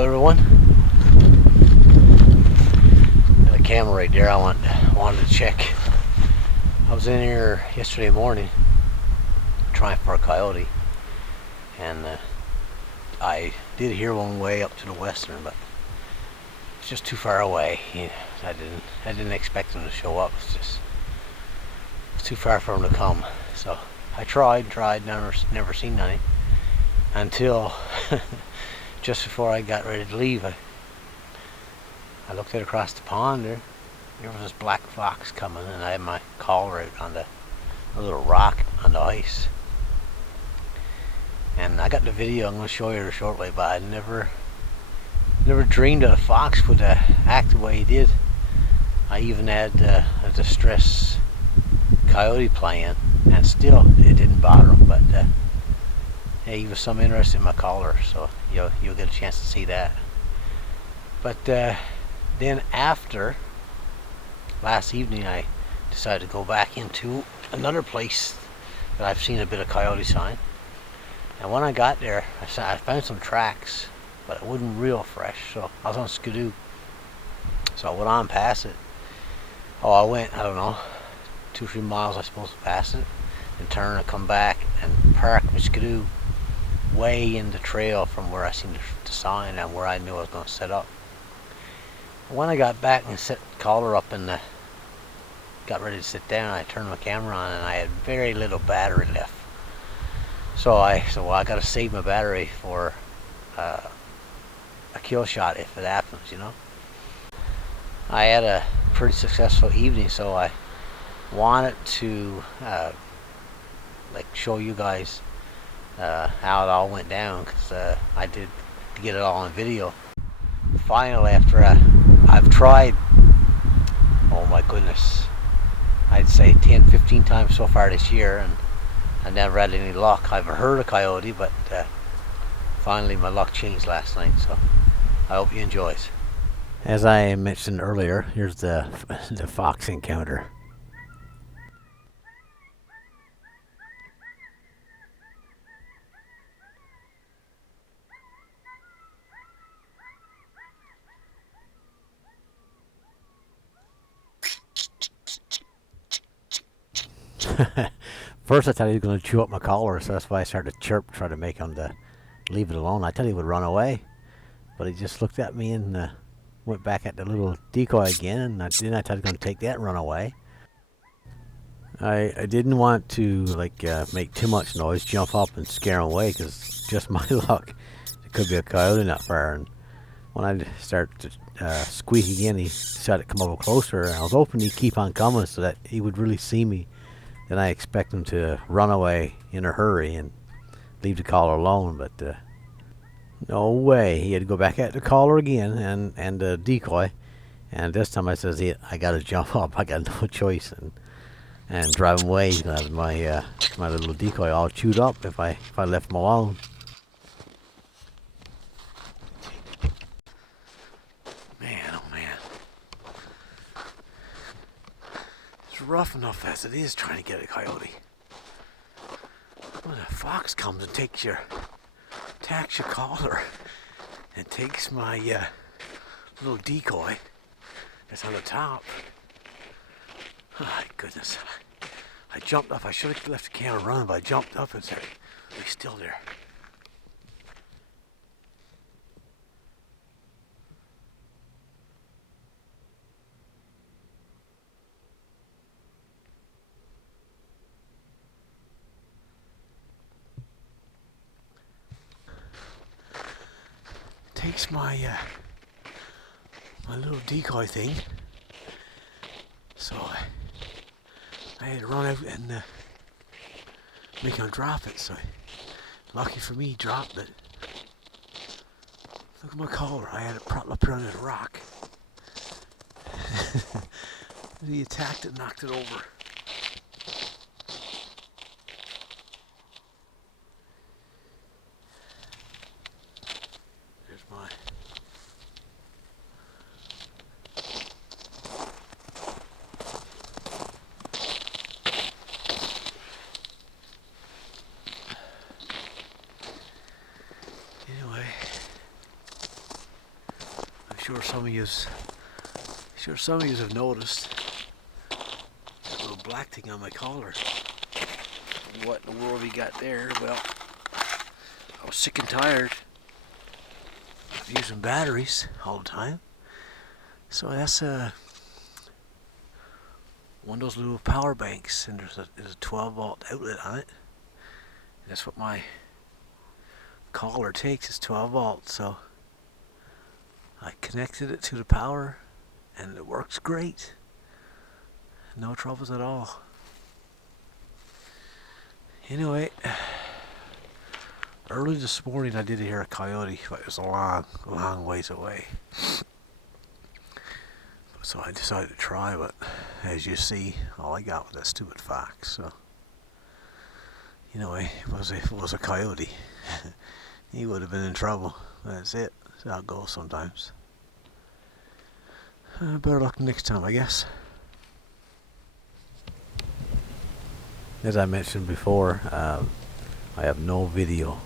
Hello everyone. Got a camera right there. I wanted to check. I was in here yesterday morning trying for a coyote, and I did hear one way up to the western, but it's just too far away. I didn't expect him to show up. It's too far for him to come. So I tried, never seen any until just before I got ready to leave. I looked at across the pond there. There was this black fox coming, and I had my collar out on a little rock on the ice. And I got the video. I'm going to show you shortly, but I never dreamed that a fox would act the way he did. I even had a distress coyote playing, and still it didn't bother him. But he was some interest in my collar, so you'll get a chance to see that. But then after last evening, I decided to go back into another place that I've seen a bit of coyote sign. And when I got there, I found some tracks, but it wasn't real fresh, so I was on skidoo. So I went on past it. I went, I don't know, 2-3 miles I suppose past it, and turn and come back and park my skidoo way in the trail from where I seen the sign and where I knew I was going to set up. When I got back and set the collar up and got ready to sit down, I turned my camera on and I had very little battery left. So I got to save my battery for a kill shot if it happens, I had a pretty successful evening, so I wanted to show you guys how it all went down, because I did get it all on video. Finally, after I've tried, oh my goodness, I'd say 10-15 times so far this year, and I never had any luck. I've heard a coyote, but finally my luck changed last night, so I hope you enjoy it. As I mentioned earlier, here's the fox encounter. First I thought he was going to chew up my collar, so that's why I started to chirp, try to make him to leave it alone. I thought he would run away, but he just looked at me and went back at the little decoy again, and then I thought he was going to take that and run away. I didn't want to make too much noise, jump up and scare him away, because just my luck, there could be a coyote not far, and when I started to squeak again, he decided to come a little closer, and I was hoping he'd keep on coming so that he would really see me. Then I expect him to run away in a hurry and leave the collar alone, but no way. He had to go back at the collar again and the decoy, and this time I says, I got to jump up. I got no choice, and drive him away. He's gonna have my little decoy all chewed up if I left him alone. Man, oh man. It's rough enough as it is trying to get a coyote. When a fox comes and attacks your collar and takes my little decoy that's on the top. Oh, my goodness. I jumped up. I should have left the camera running, but I jumped up and said, he's still there. Takes my little decoy thing, so I had to run out and make him drop it. So lucky for me, he dropped it. Look at my collar. I had it propped up here on this rock. He attacked it, knocked it over. There's mine. Anyway, Sure some of yous have noticed that little black thing on my collar. What in the world we got there? Well, I was sick and tired of using batteries all the time. So that's one of those little power banks, and there's a 12-volt outlet on it. That's what my collar takes, is 12 volts. So I connected it to the power, and it works great. No troubles at all. Anyway, early this morning I did hear a coyote, but it was a long ways away. So I decided to try, but as you see, all I got was that stupid fox. So anyway, it was a coyote. He would have been in trouble. That's it. That's how it goes sometimes. Better luck next time, I guess. As I mentioned before, I have no video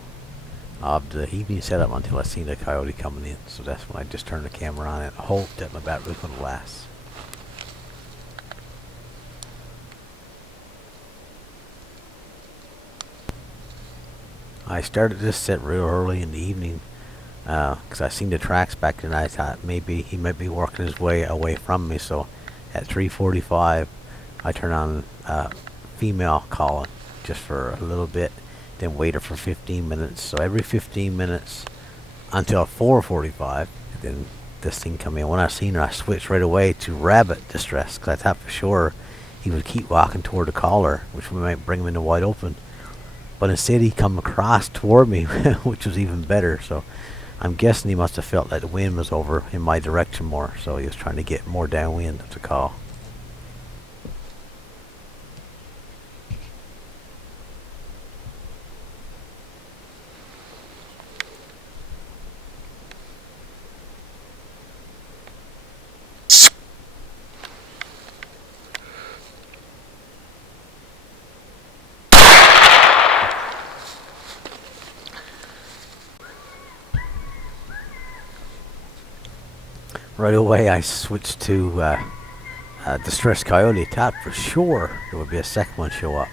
of the evening setup until I seen the coyote coming in. So that's when I just turned the camera on and hoped that my battery was going to last. I started this set real early in the evening because I seen the tracks back there, and I thought maybe he might be working his way away from me. So at 3:45, I turned on female calling just for a little bit, then waited for 15 minutes. So every 15 minutes until 4:45, then this thing come in. When I seen her, I switched right away to rabbit distress because I thought for sure he would keep walking toward the collar, which might bring him into wide open. But instead he come across toward me, which was even better. So I'm guessing he must have felt that the wind was over in my direction more, so he was trying to get more downwind of the call. Right away I switched to distressed coyote. Thought for sure there would be a second one show up.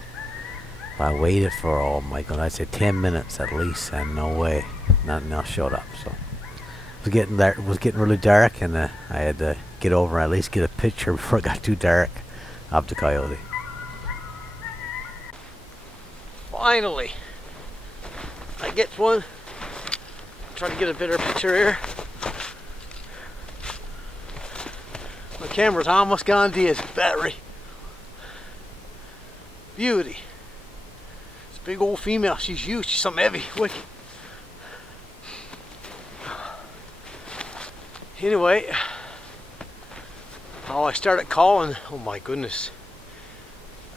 But I waited for, oh my god, I'd say 10 minutes at least, and no way, nothing else showed up. So it was getting really dark, and I had to get over and at least get a picture before it got too dark of the coyote. Finally, I get one. Try to get a better picture here. My camera's almost gone dead. Battery. Beauty. It's a big old female. She's huge. She's something heavy. Wicked. Anyway, I started calling. Oh my goodness.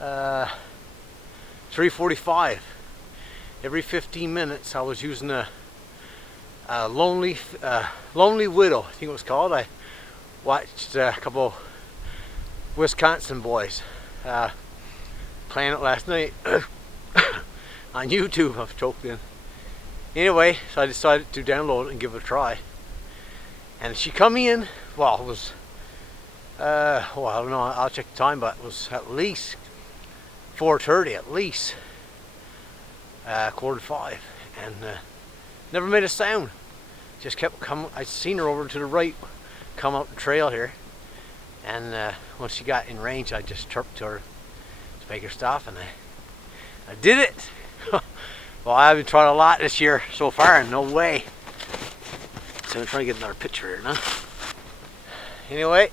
3:45. Every 15 minutes, I was using a lonely widow. I think it was called. I watched a couple Wisconsin boys playing it last night on YouTube. I've choked in. Anyway, so I decided to download it and give it a try. And she come in. Well, it was I don't know. I'll check the time, but it was at least 4:30, at least 4:45, and never made a sound. Just kept coming. I seen her over to the right, come up the trail here, and once she got in range, I just chirped to her to make her stop, and I did it. Well, I've been trying a lot this year so far, and no way. So I'm trying to get another picture here now. Anyway,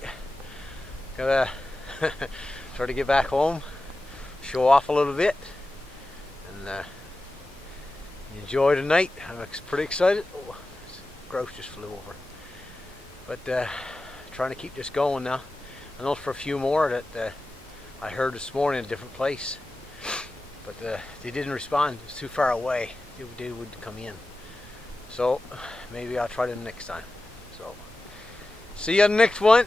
gotta try to get back home, show off a little bit, and enjoy the night. I'm pretty excited. Oh, this grouse just flew over. But trying to keep this going now. I know for a few more that I heard this morning in a different place, but they didn't respond. It's too far away. They wouldn't come in. So maybe I'll try them next time. So see you on the next one.